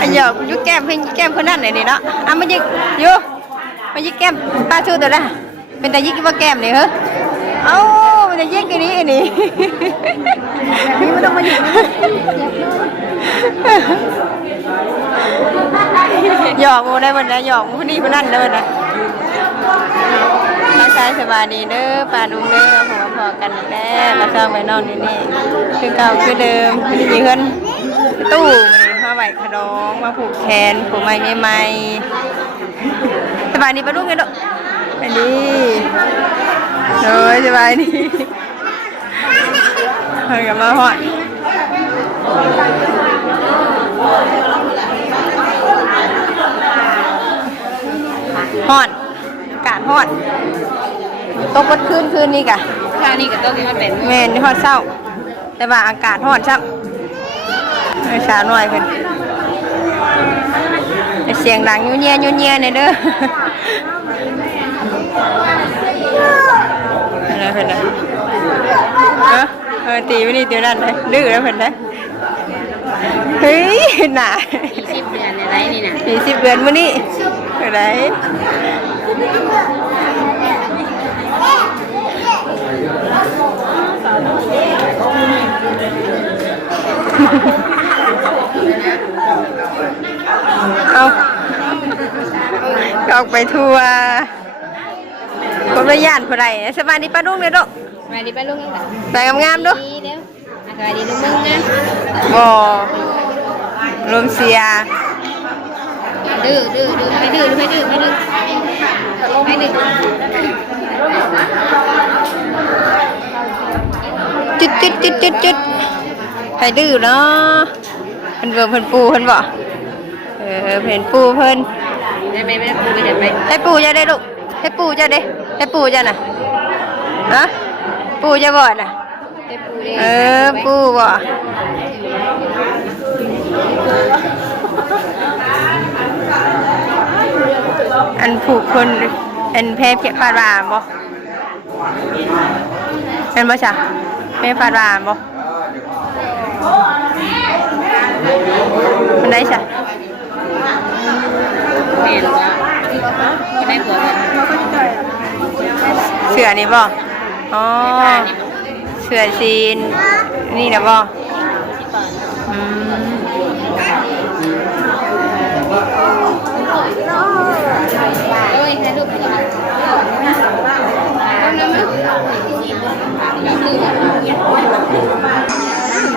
อันหยอกยุแก้มให้แก้มคนนั้นไหนนี่เนาะมันยิกอยู่มันยิกแก้มป้าชูตัวละเป็นแต่ยิกว่าแก้มนี่เหรอมันจะยิกอันนี้นี่ไม่ต้องมาหยิกหยอกมูได้หมดนะหยอกมูนี่คนนั้นเลยนะทักทายสบายดีเด้อป้าลุงเด้อหัวพอกันแล้วมาสร้างไปนอนนี่คือเก่าคือเดิมคือที่เงินตู้มาไหวขนมมาผูกแขนผูกไม้ใหม่สบายดีป้าลุงไงลูกอันนี้โอ้ยสบายดีเฮ้ยกับมาหอดหอดกาดหอดตกวัดคืนนี่กะท่านี่กับโต๊ะที่มันเป็นเมนที่หอดเศร้าแต่ว่าอากาศหอดช่ำช้าหน่อยเพิ่นเสียงดังยุ่เงียเนี่ยเด้ออะไรเพิ่นนะตีไม่ดีเดี๋ยวนั้นเลยดื้อแล้วเพิ่นนะเฮ้ยหนา40 เดือนอะไรนี่นะ40 เดือนมื้อนี้อะไรเอาออกไปทัวร์คนละย่านคนใดสบายดีป้าลุงเลยลูกสบายดีป้าลุงไปงามๆดูสบายดีลุงมึงนะบ่ลมเสียดื้อไม่ดื้อจุดให้ดื้อเนาะเพิ่นเบิ่งเพิ่นปูเพิ่นบ่เพิ่นปูเพิ่นไม่ปูไปจะไปให้ปูจะได้ลูกให้ปูจะได้ให้ปูจะน่ะฮะปูจะบ่น่ะปูบ่อันผูกคนอันแพ้เพียฟาดรามบ่เป็นบ่จ้ะแพ้ฟาดรามบ่มันได้จ้ะเสือนี่บ่เสือซีนนี่นะบ่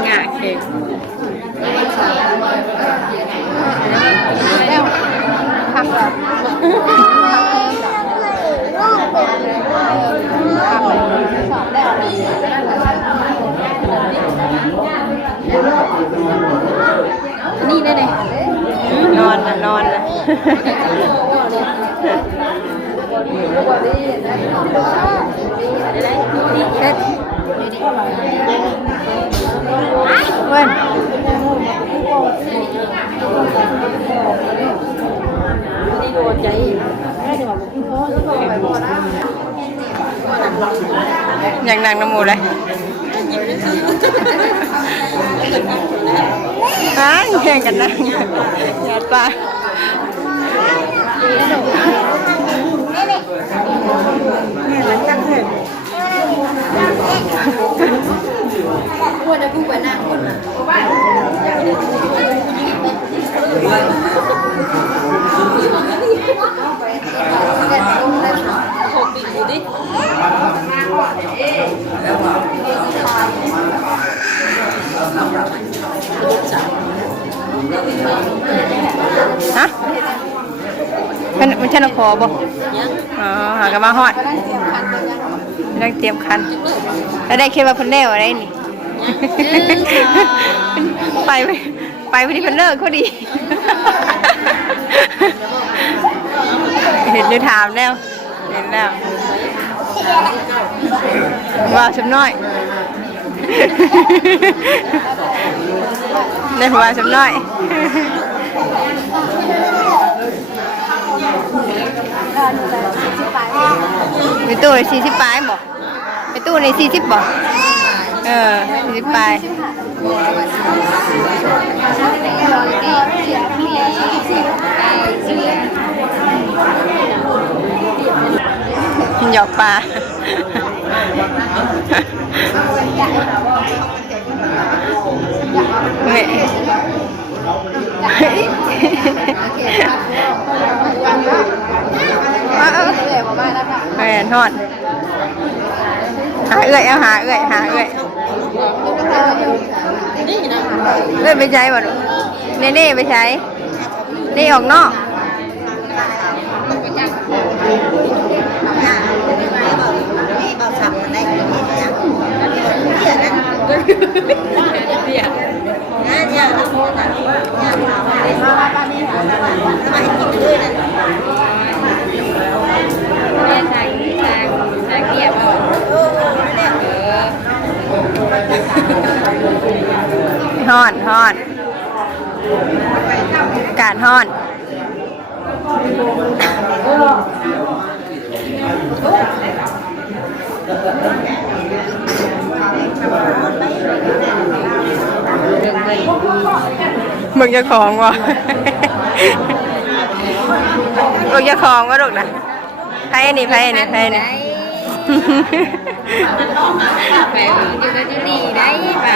งาเค้กพักแบบนี่ได้เลยนอนนะเซ็ตเว้ยอย่างนางน้ำมูเลยแข่งกันนะหยาดปลาว่าจะพูดไปหน้าคนน่ะฮะมันใช่นกขอบ่หากระมาฮอดนั่งเตรียมคันแล้วได้เคว่าเพิ่นแล้วอะไรนี่ไปพอดีเพิ่นเลิกพอดีเห็นเลยถามแล้วเห็นแล้วว่าสำน้อยในหัวสำน้อยไปตู้ใน40 ปลายบ่ไปตู้ใน40บ่40 ปลาย หยอกปลาแม่แม่ทอดหาเอื้อยเอาหาเอื้อยหาเอื้อยเอื้อยไปใช้บ่ลูกเน่ไปใช้นี่ออกนอกฮ้อนฮ้อนการฮ้อนมึงจะของวะมึงจะของวะลูกนะไพ่นี่ไพ่นี่ไพ่นี่ไปอยู่กันที่นี่ได้ป่ะ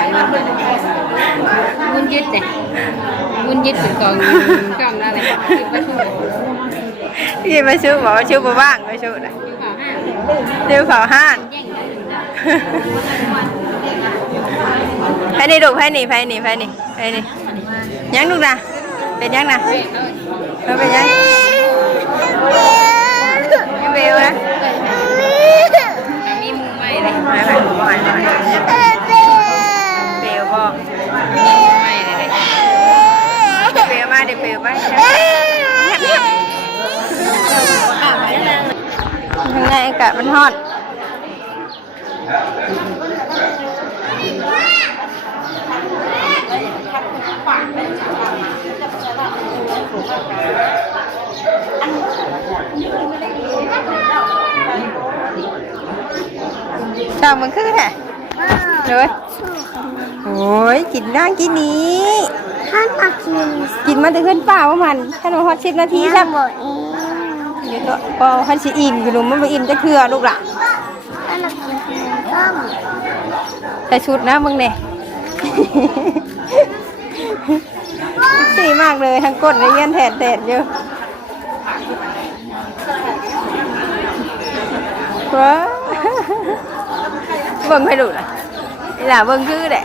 มุนยึดเนี่ยมุนยึดถึงกองกองอะไรยี่มาชูบอกว่าชูบ่ว่างมาชูนะเดี๋ยวเขาห้านไพ่นี่ลูกไพ่นี่ไพ่นี่ไพ่นี่ไพ่นี่ยังลูกนะเป็นยังนะเป็นยังเบลนะมีมือใหม่เลยไม่เบลบอกมีมือใหม่เลยเบลมาเดี๋ยวเบลไปยังไงอากาศมันฮอตช่างมันคือแท้เลยโอ้ยกินได้กินนี้ท่านอากินมาแต่ขึ้นเปล่าว่ามันท่านมาฮอต10 นาทีครับเดี๋ยวก็ท่านสิอิ่มอยู่ลุมมันไม่อิ่มจะเคือลูกหล่ะท่านอากินต้มแต่ชุดนะมึงเนี่ยสีมากเลยทั้งก้นและเงี้ยแถดเยอะว้าเบิ่งให้ดูนะนี่แหละเบิ่งคือแหละ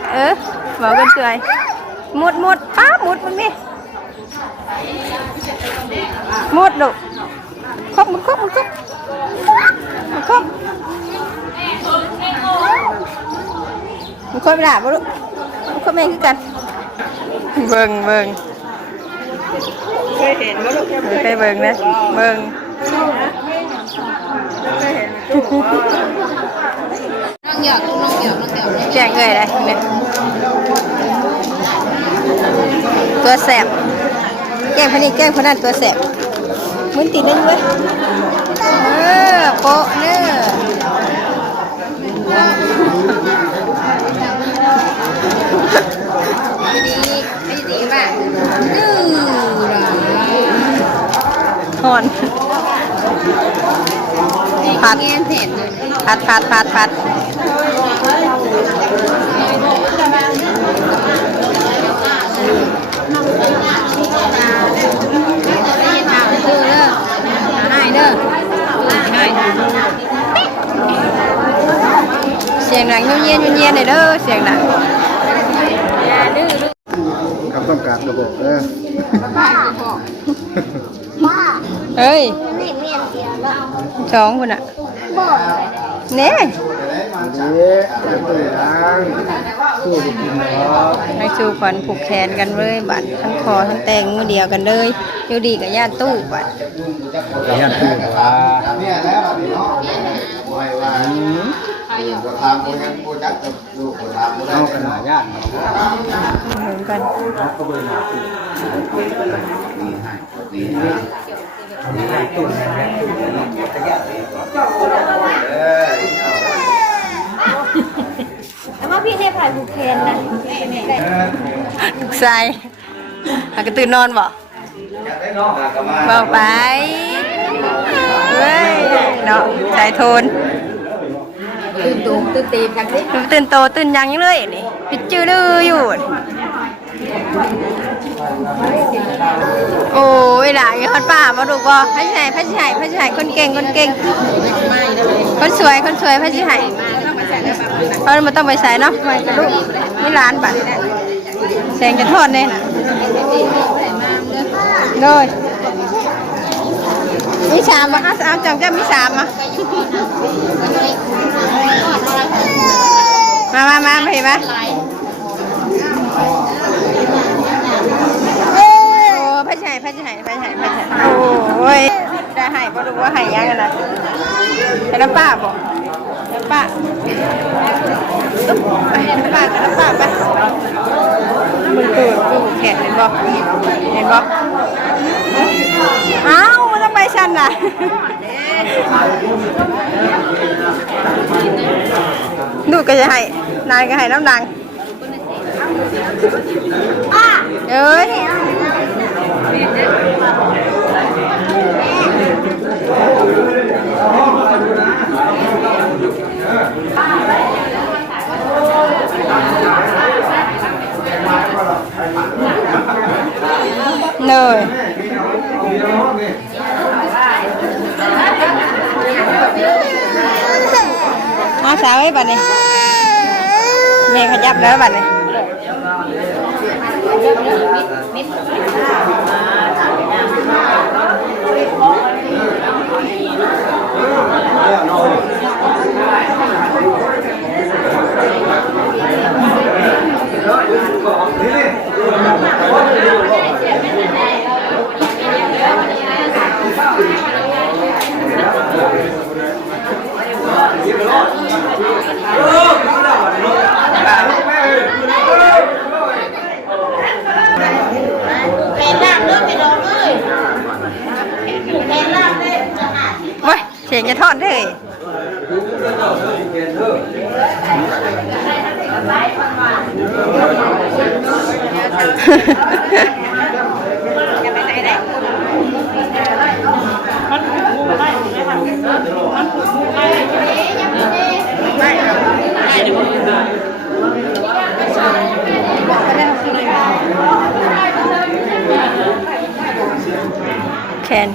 บอกกันเฉยมุดป้ามุดมันนี่มุดดูครบมันครบมันครบไม่ได้บ่ลูกมันครบแม่คือกันเบิ่งเคยเห็นบ่ลูกเคยเบิ่งนะเบิ่งน้องหยอกแจงเลยเลยเนี่ยตัวแสบแกงพนี่แกงพนันตัวแสบมึนตีนึงเว้ยโปะเนื้อดีป่ะหอนผัดเงี้ยเผ็ดเลยผัดเสียงดังเย็นเลยเด้อเสียงดังคำต้องการระบบเฮ้ยนี่เมียนเสียแล้ว สองคนอ่ะเนี่ยให้สู้ขวัญผูกแขนกันเลยบัดทั้งคอทั้งแตงมือเดียวกันเลยอยู่ดีกับญาติตู้บัดญาติตู้เนี่ยแล้วพี่น้องปวดทางคนนั้นปวดจักดูปวดทางปวดได้กันหาญาติเหมือนกันแต่ว่าพี่เนี่ยพา ายบุเคนนะ ลูกชายหากระตื่นนอนบ่ ได้น้องหากมา บอกไปเว้ยเนาะชายโทน ตื่นตูมตื่นตีจังสิ ตื่นโตตื่นยังอยู่เลยนี่พิดจื้อดื้ออยู่โอ้ยหล่ะอยู่คนป่ามาดูบ่พระชัยพระชัยพระชัยคนเก่งคนเก่งคนสวยคนสวยพระชัยเพราะมันต้องไปใส่เนาะไปกระดูกนี่ร้านบัตรแสงจะทอดเนี่ยเลยมีสามมาเอาจังจะมีสามมาเห็นไหมโอ้พระชัยโอ้ยได้ให้พอรู้ว่าให้ยังกันนะเป็นน้ำป้าบอกน้ำป้าน้ำป้าไปมึงตื่นกูแขนเห็นบอกเอ้ามันต้องไปชันน่ะดูก็จะให้นายก็ให้น้ำดังเอ้ยเลยมาสาวไอ้บัดนี้แม่ขยับแล้วบัดนี้เว้ยเสียงจะทอดเลยแคน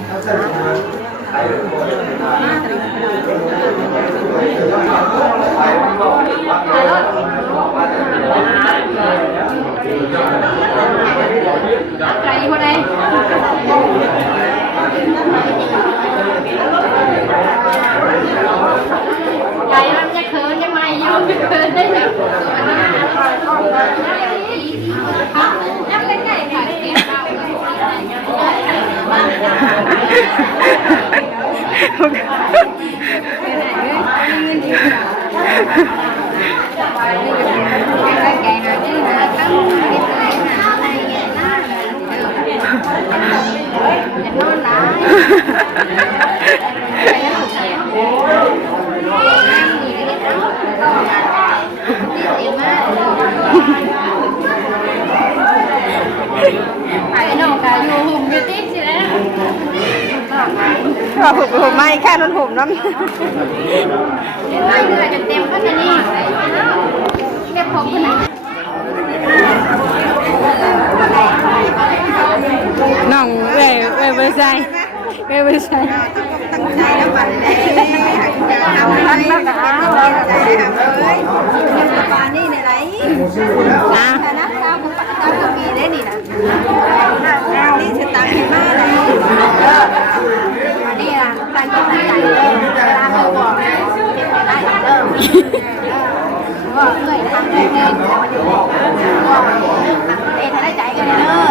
ใครคนไหนใครมันจะเขินยังไงอยู่เขินได้เลยยังเป็นไงค่ะว่าหุบไม่แค่นั้นหุบน้ำไม่เหนื่อยจนเต็มขนาดนี้เก็บผมขนาดน้องเอ้ยบริษัทตั้งใจแล้วบัดนี้เอาท่านมาแต่เอาเลยปานี่ในไรนะนะเจ้าของเจ้าก็มีได้นี่นะนี่จะตังค์มากเลยนี่ล่ะการกินใหญ่เลยเวลาเขาบอกเก็บได้เริ่มก็เคยทำเองบอกเองได้ใจกันเด้อ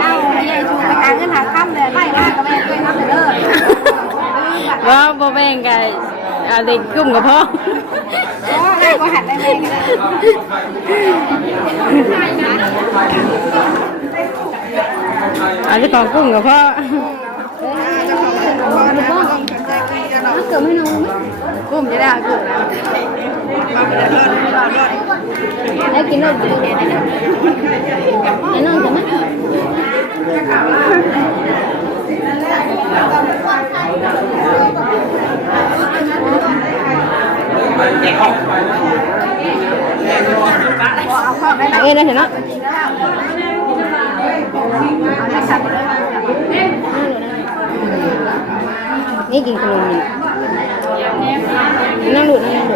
เอาเนี่ยชูไปหาเงินหาค่ำเลยไม่ว่าก็ไม่เคยทำเลยว่าบ่แบ่งกันอะไรกุ้มกับพ่อได้ก็หัดได้เลยอาจจะของกุ้งกับพ่อเกิดไม่รู้ กุ้มจะได้กุ้มนะได้กินนมไอ้น้องจะไหมเอ้ยได้เห็นเนาะนี่กินขนมนี่นั่งดูนั่งดู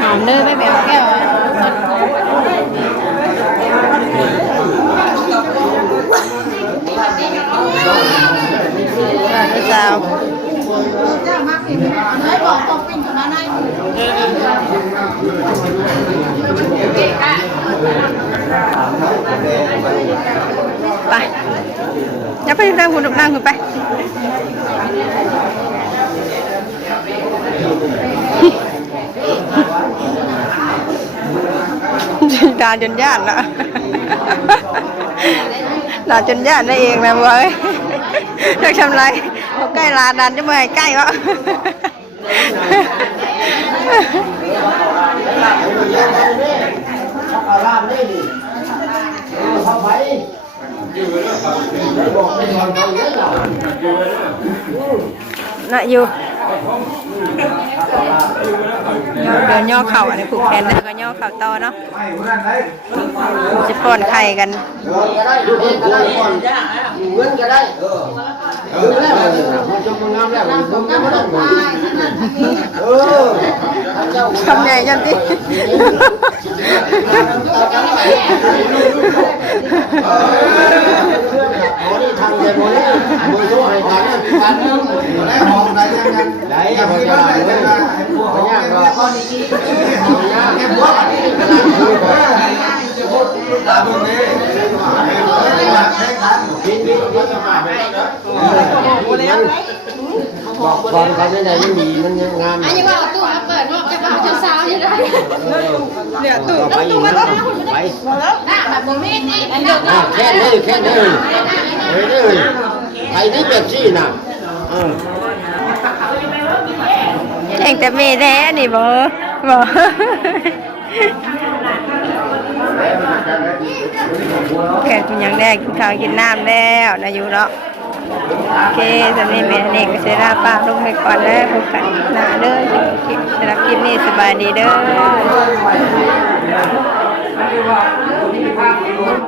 หอมเด้อไม่แบบแก้วเจ้าไปอย่าไปนั่งหุ่นนั่งหุ่นไปดาจนย่านละดาจนย่านได้เองนะเว้ยจะทำไรเขาใกล้ลาดันจะเมื่อใกล้วะน่ะอยู่เดินย่อเข่าอันนี้ผูกแขนแล้วก็ย่อเข่าต่อเนาะจะป้อนไข่กันทำไงยันดิทางเดียวนี้โดยทั่วไปทางการได้หอมได้ยังไงได้พอจะได้เลยพอยากก็พอยากแค่พวกตาบุญนี่กินนี่ก็จะมาบอกก่อนเขาไม่ได้ไม่มีมันงามอันนี้ว่าตู้เปิดว่าจะเอาเช้าๆยังได้เนี่ยตู้ไปอีกนะไปแบบโมเมนต์นี่แค่นี้แค่นี้เลยไอ้นี่แบบซี่น่ะเองแต่เมย์แท้นี่บ่แขกคุณยังแรกกินข้าวกินน้ำแล้วนะอยู่เนาะโอเคสำหรับแม่นี่ก็เสียหน้าป้าลงไปก่อนแล้วพบกันหน้าเด้อสำหรับคลิปนี้สบายดีเด้อ